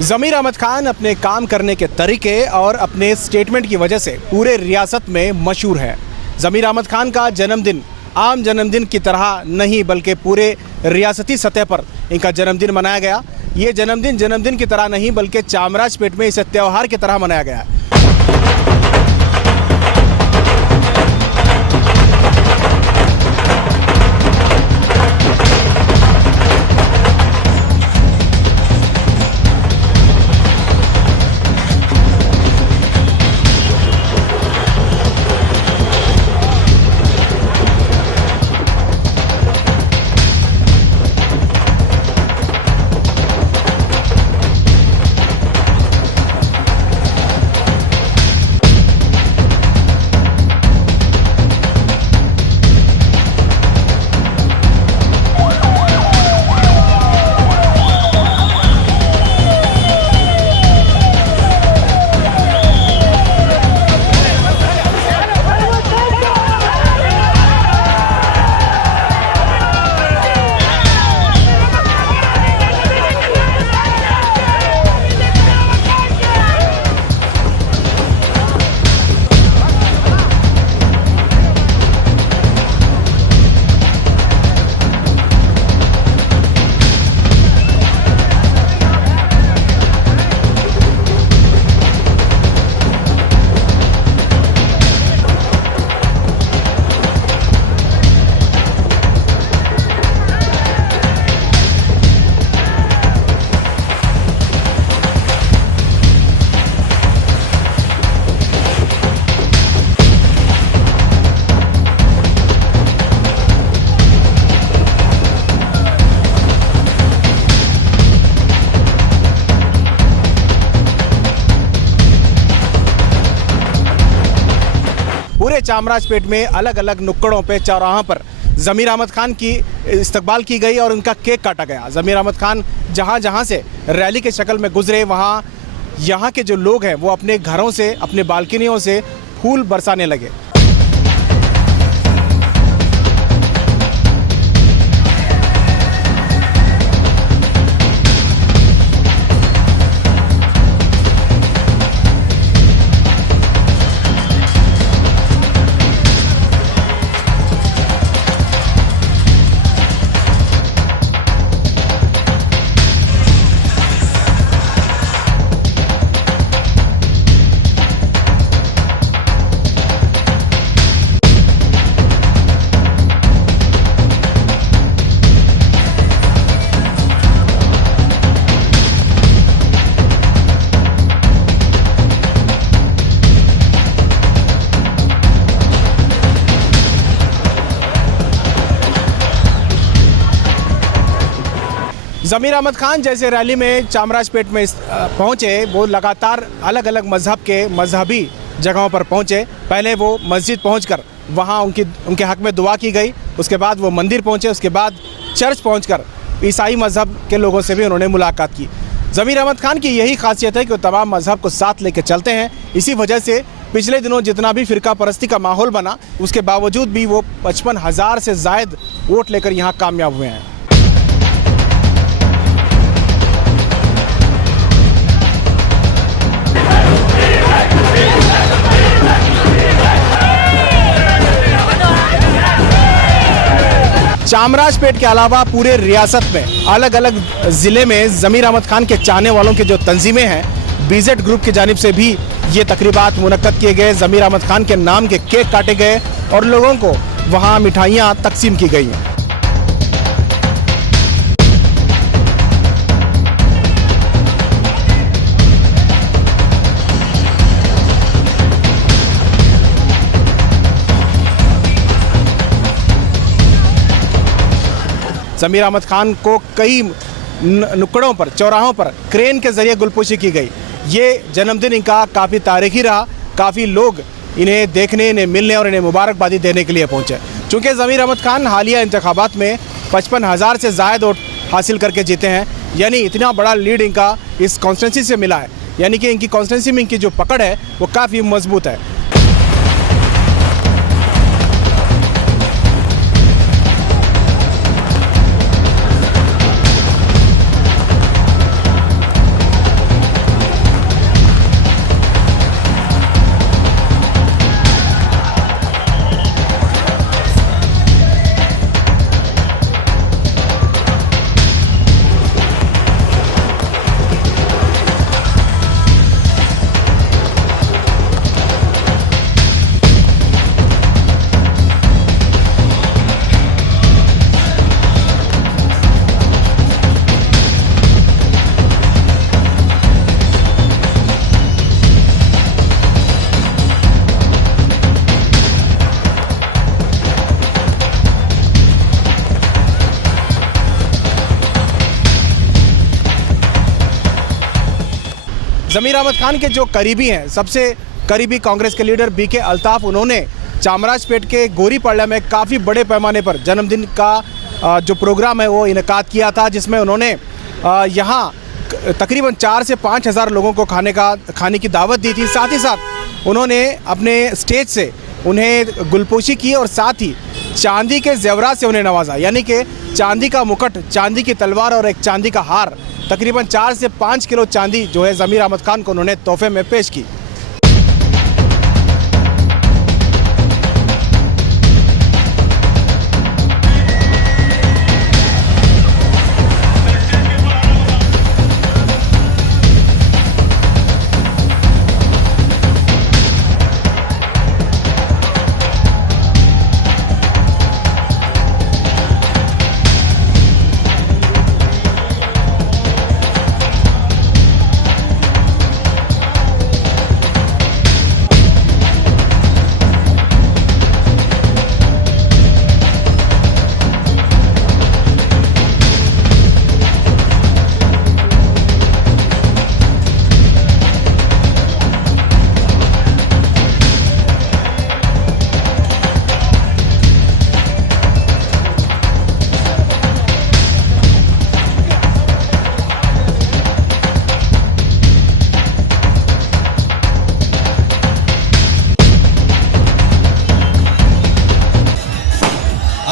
ज़मीर अहमद खान अपने काम करने के तरीके और अपने स्टेटमेंट की वजह से पूरे रियासत में मशहूर है। ज़मीर अहमद खान का जन्मदिन आम जन्मदिन की तरह नहीं बल्कि पूरे रियासती सतह पर इनका जन्मदिन मनाया गया। ये जन्मदिन की तरह नहीं बल्कि चामराजपेट में इसे त्यौहार की तरह मनाया गया है। पूरे चामराजपेट में अलग अलग नुक्कड़ों पे चौराहों पर ज़मीर अहमद खान की इस्तकबाल की गई और उनका केक काटा गया। ज़मीर अहमद खान जहाँ जहाँ से रैली के शक्ल में गुजरे वहाँ यहाँ के जो लोग हैं वो अपने घरों से अपने बालकनियों से फूल बरसाने लगे। ज़मीर अहमद खान जैसे रैली में चामराजपेट में पहुंचे, वो लगातार अलग अलग मज़हब के मजहबी जगहों पर पहुंचे। पहले वो मस्जिद पहुंचकर वहां उनके हक़ में दुआ की गई। उसके बाद वो मंदिर पहुंचे, उसके बाद चर्च पहुंचकर ईसाई मज़हब के लोगों से भी उन्होंने मुलाकात की। ज़मीर अहमद खान की यही खासियत है कि वो तमाम मज़हब को साथ लेकर चलते हैं। इसी वजह से पिछले दिनों जितना भी फ़िरका परस्ती का माहौल बना, उसके बावजूद भी वो 55,000 से ज़ायद वोट लेकर यहाँ कामयाब हुए हैं। चामराजपेट के अलावा पूरे रियासत में अलग अलग ज़िले में ज़मीर अहमद खान के चाहने वालों की जो तंजीमें हैं, बीजेड ग्रुप की जानिब से भी ये तकरीबात मुनक्कद किए गए। ज़मीर अहमद खान के नाम के केक काटे गए और लोगों को वहाँ मिठाइयाँ तकसीम की गई हैं। ज़मीर अहमद खान को कई नुक्कड़ों पर चौराहों पर क्रेन के ज़रिए गुलपोशी की गई। ये जन्मदिन इनका काफ़ी तारीखी रहा। काफ़ी लोग इन्हें देखने, इन्हें मिलने और इन्हें मुबारकबादी देने के लिए पहुंचे। चूँकि ज़मीर अहमद खान हालिया इंतखाबात में 55,000 से ज़ायद वोट हासिल करके जीते हैं, यानी इतना बड़ा लीड इनका इस कॉन्स्टिट्यूंसी से मिला है, यानी कि इनकी कॉन्स्टिट्यूंसी में इनकी जो पकड़ है वो काफ़ी मजबूत है। ज़मीर अहमद खान के जो करीबी हैं, सबसे करीबी कांग्रेस के लीडर बीके अल्ताफ़, उन्होंने चामराजपेट के गोरीपाड़ा में काफ़ी बड़े पैमाने पर जन्मदिन का जो प्रोग्राम है वो इनेकाद किया था, जिसमें उन्होंने यहाँ तकरीबन 4 से 5 हज़ार लोगों को खाने की दावत दी थी। साथ ही साथ उन्होंने अपने स्टेज से उन्हें गुलपोशी की और साथ ही चांदी के जेवरात से उन्हें नवाजा, यानी कि चांदी का मुकुट, चांदी की तलवार और एक चांदी का हार, तकरीबन 4 से 5 किलो चांदी जो है ज़मीर अहमद खान को उन्होंने तोहफे में पेश की।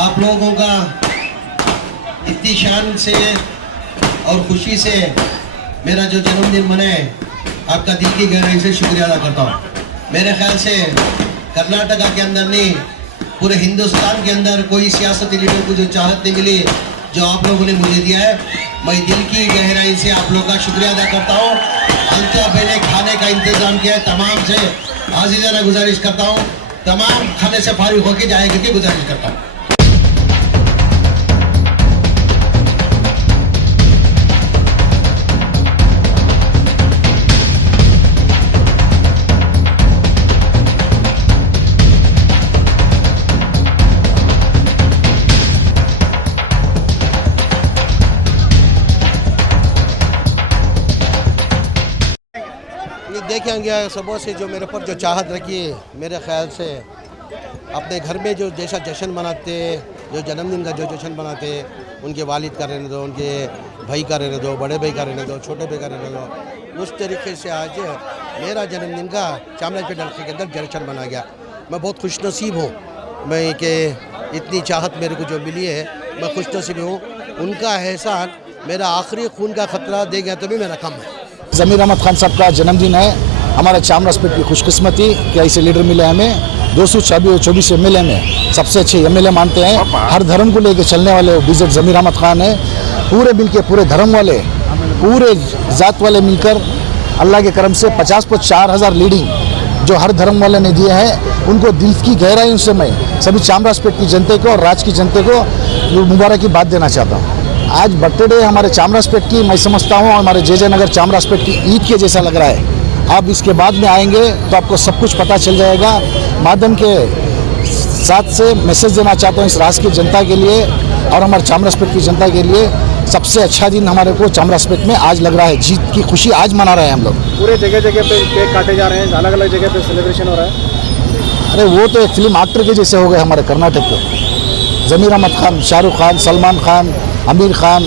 आप लोगों का इतनी शान से और खुशी से मेरा जो जन्मदिन मनाए, आपका दिल की गहराई से शुक्रिया अदा करता हूँ। मेरे ख्याल से कर्नाटका के अंदर नहीं, पूरे हिंदुस्तान के अंदर कोई सियासती लीडर को जो चाहत नहीं मिली जो आप लोगों ने मुझे दिया है। मैं दिल की गहराई से आप लोगों का शुक्रिया अदा करता हूँ। अल्ताफ भाई ने खाने का इंतजाम किया है, तमाम से आजीज़ाना गुजारिश करता हूँ, तमाम खाने से फारिग होकर जाएगी की गुजारिश करता हूँ। देखेंगे सुबह से जो मेरे ऊपर जो चाहत रखी है, मेरे ख्याल से अपने घर में जो जैसा जश्न मनाते, जो जन्मदिन का जो जश्न मनाते, उनके वालिद का रहने दो, उनके भाई का रहने दो, बड़े भाई का रहने दो, छोटे भाई का रहने दो, उस तरीके से आज मेरा जन्मदिन का चामराजपेट हल्के के अंदर जश्न मना गया। मैं बहुत खुशनसीब हूँ मैं कि इतनी चाहत मेरे को जो मिली है, मैं खुशनसीब हूँ। उनका एहसान मेरा आखिरी खून का ख़तरा दे गया तो भी मेरा कम है। ज़मीर अहमद खान साहब का जन्मदिन है। हमारा चामराजपेट की खुशकिस्मती कि ऐसे लीडर मिले हमें। 224 एमएलए में सबसे अच्छे एमएलए मानते हैं। हर धर्म को लेकर चलने वाले बीजेट ज़मीर अहमद खान है। पूरे मिल के पूरे धर्म वाले, पूरे ज़ात वाले मिलकर अल्लाह के करम से 50 पर 4,000 लीडिंग जो हर धर्म वाले ने दिए हैं, उनको दिल की गहराई से मैं सभी चामराजपेट की जनता को और राज्य की जनता को मुबारक की बात देना चाहता हूँ। आज बर्थडे हमारे चामराजपेट की मैं समझता हूँ हमारे जे नगर चामराजपेट की ईद के जैसा लग रहा है। आप इसके बाद में आएंगे तो आपको सब कुछ पता चल जाएगा। माध्यम के साथ से मैसेज देना चाहता हूँ इस राज्य की जनता के लिए और हमारे चामराजपेट की जनता के लिए, सबसे अच्छा दिन हमारे को चामराजपेट में आज लग रहा है। जीत की खुशी आज मना रहे हैं हम लोग। पूरे जगह जगह पे केक काटे जा रहे हैं, अलग अलग जगह पे सेलिब्रेशन हो रहा है। अरे वो तो एक फिल्म एक्टर के जैसे हो गए हमारे कर्नाटक के। ज़मीर अहमद खान, शाहरुख खान, सलमान खान, आमिर खान,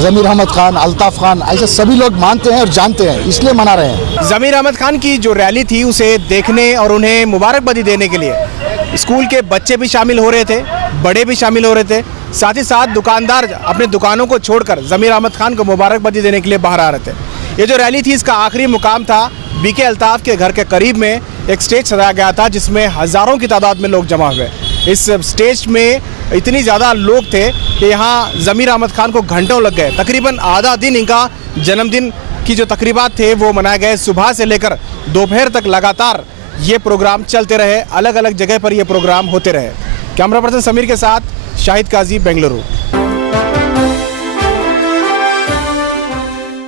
ज़मीर अहमद खान, अल्ताफ़ खान, ऐसे सभी लोग मानते हैं और जानते हैं, इसलिए मना रहे हैं। ज़मीर अहमद खान की जो रैली थी उसे देखने और उन्हें मुबारकबादी देने के लिए स्कूल के बच्चे भी शामिल हो रहे थे, बड़े भी शामिल हो रहे थे। साथ ही साथ दुकानदार अपने दुकानों को छोड़कर ज़मीर अहमद खान को मुबारकबादी देने के लिए बाहर आ रहे थे। ये जो रैली थी इसका आखिरी मुकाम था बीके अल्ताफ़ के घर के करीब में एक स्टेज सजाया गया था, जिसमें हज़ारों की तादाद में लोग जमा हुए। इस स्टेज में इतनी ज़्यादा लोग थे कि यहाँ ज़मीर अहमद खान को घंटों लग गए। तकरीबन आधा दिन इनका जन्मदिन की जो तकरीबात थे वो मनाए गए। सुबह से लेकर दोपहर तक लगातार ये प्रोग्राम चलते रहे, अलग अलग जगह पर ये प्रोग्राम होते रहे। कैमरा पर्सन समीर के साथ शाहिद काजी, बेंगलुरु।